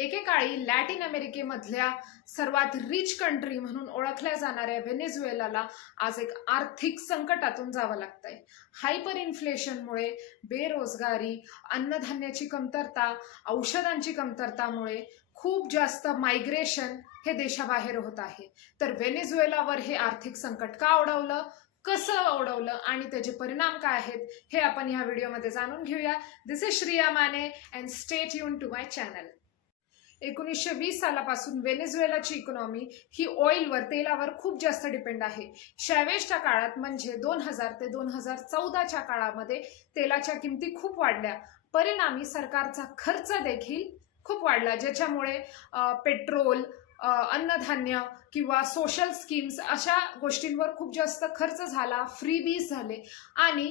एकेकाळी लॅटिन अमेरिकेमधल्या सर्वात rich country म्हणून ओळखल्या जाणाऱ्या व्हेनेझुएलाला आज एक आर्थिक संकटातून जावं लागतंय। हायपर इन्फ्लेशनमुळे, बेरोजगारी, अन्नधान्याची कमतरता, औषधांची कमतरतामुळे खूप जास्त मायग्रेशन हे देशाबाहेर होत आहे। तर व्हेनेझुएलावर हे आर्थिक संकट का ओढवलं, कसं ओढवलं आणि त्याचे परिणाम काय आहेत हे आपण ह्या व्हिडिओमध्ये जाणून घेऊया। This is Shriya Mane and stay tune to my channel. 1920 सालापासून व्हेनेझुएलाची इकॉनॉमी ही ऑइलवर, तेलावर खूप जास्त डिपेंड आहे। शॅवेजच्या काळात म्हणजे 2000 ते 2014च्या काळामध्ये तेलाच्या किमती खूप वाढल्या, परिणामी सरकारचा खर्च देखील खूप वाढला, ज्याच्यामुळे पेट्रोल, अन्नधान्य किंवा सोशल स्कीम्स अशा गोष्टींवर खूप जास्त खर्च झाला, फ्रीबीज झाले आणि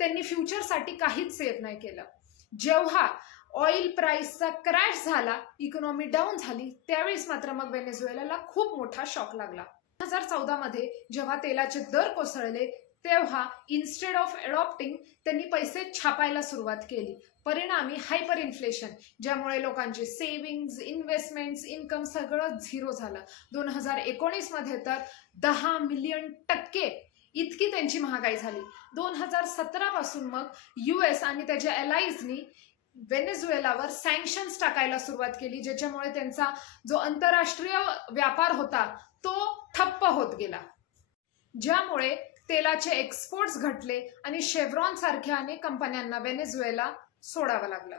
त्यांनी फ्युचरसाठी काहीच सेव्ह नाही केलं। जेव्हा ऑइल प्राइसचा क्रॅश झाला, इकॉनॉमी डाऊन झाली, त्यावेळेस मात्र मग व्हेनेझुएलाला खूप मोठा शॉक लागला। 2014 मध्ये जेव्हा तेलाचे दर कोसळले, तेव्हा इन्स्टेड ऑफ अडॉप्टिंग त्यांनी पैसे छापायला सुरुवात केली। परिणामी हायपर इन्फ्लेशन, ज्यामुळे लोकांचे सेव्हिंग्ज, इन्व्हेस्टमेंट्स, इन्कम सगळं झिरो झालं। 2019 मध्ये तर 10 मिलियन टक्के इतकी त्यांची महागाई झाली। 2017 पासून मग US आणि त्याच्या अलाईजनी व्हेनेझुएलावर सँक्शन्स टाकायला सुरुवात केली, ज्याच्यामुळे त्यांचा जो आंतरराष्ट्रीय व्यापार होता तो ठप्प होत गेला, ज्यामुळे तेलाचे एक्सपोर्ट्स घटले आणि शेव्रॉन सारख्या अनेक कंपन्यांना व्हेनेझुएला सोडावं लागलं।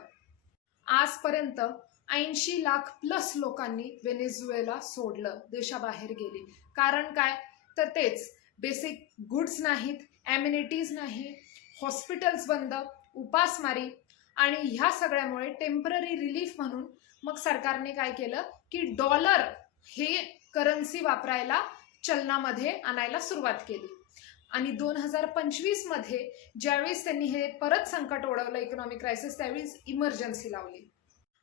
आजपर्यंत 80 लाख प्लस लोकांनी व्हेनेझुएला सोडलं, देशाबाहेर गेली। कारण काय तर तेच, बेसिक गुड्स नाहीत, ॲम्युनिटीज नाही, हॉस्पिटल्स बंद, उपासमारी आणि ह्या सगळ्यामुळे टेम्पररी रिलीफ म्हणून मग सरकारने काय केलं की डॉलर हे करन्सी वापरायला, चलनामध्ये आणायला सुरुवात केली। आणि 2025 मध्ये ज्यावेळेस त्यांनी हे परत संकट ओढवलं, इकॉनॉमिक क्रायसिस, त्यावेळेस इमर्जन्सी लावली।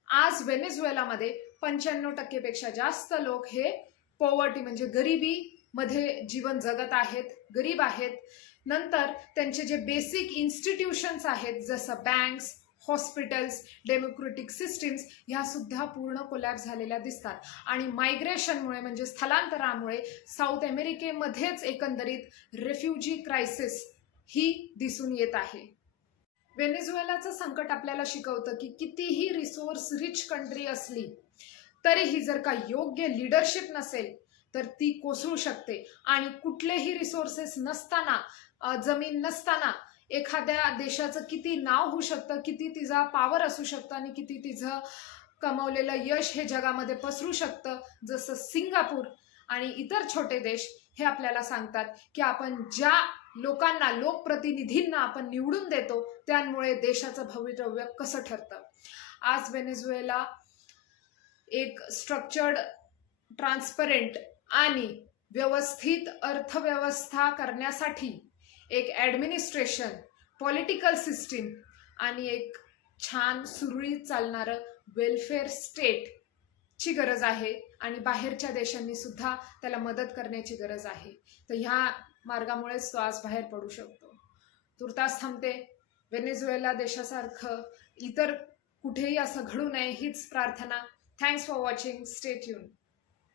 आज व्हेनेझुएलामध्ये 95% पेक्षा जास्त लोक हे पॉवर्टी म्हणजे गरिबी मध्ये जीवन जगत आहेत, गरीब आहेत। नंतर त्यांचे जे बेसिक इन्स्टिट्यूशन्स आहेत, जसं बँक्स, हॉस्पिटल्स, डेमोक्रेटिक सिस्टीम्स, ह्या सुद्धा पूर्ण कोलॅप्स झालेल्या दिसतात। आणि मायग्रेशनमुळे म्हणजे स्थलांतरामुळे साऊथ अमेरिकेमध्येच एकंदरीत रेफ्युजी क्रायसिस ही दिसून येत आहे। व्हेनेझुएलाचं संकट आपल्याला शिकवतं की कितीही रिसोर्स रिच कंट्री असली तरीही जर का योग्य लीडरशिप नसेल तर ती कोसळू शकते। आणि कुठलेही रिसोर्सेस नसताना, जमीन नसताना एखाद्या देशाचं किती नाव होऊ शकतं, किती तिचा पॉवर असू शकतं आणि किती तिचं कमवलेलं यश हे जगामध्ये पसरू शकतं। जसं सिंगापूर आणि इतर छोटे देश हे आपल्याला सांगतात की आपण ज्या लोकांना, लोकप्रतिनिधींना आपण निवडून देतो, त्यामुळे देशाचं भवितव्य कसं ठरतं। आज व्हेनेझुएला एक स्ट्रक्चर्ड, ट्रान्सपरंट आणि व्यवस्थित अर्थव्यवस्था करण्यासाठी एक ॲडमिनिस्ट्रेशन, पॉलिटिकल सिस्टीम आणि एक छान सुरळीत चालणारं वेलफेअर स्टेटची गरज आहे। आणि बाहेरच्या देशांनी सुद्धा त्याला मदत करण्याची गरज आहे। तर ह्या मार्गामुळेच तो आज बाहेर पडू शकतो। तुर्तास थांबते। व्हेनेझुएला देशासारखं इतर कुठेही असं घडू नये हीच प्रार्थना। Thanks for watching, stay tune.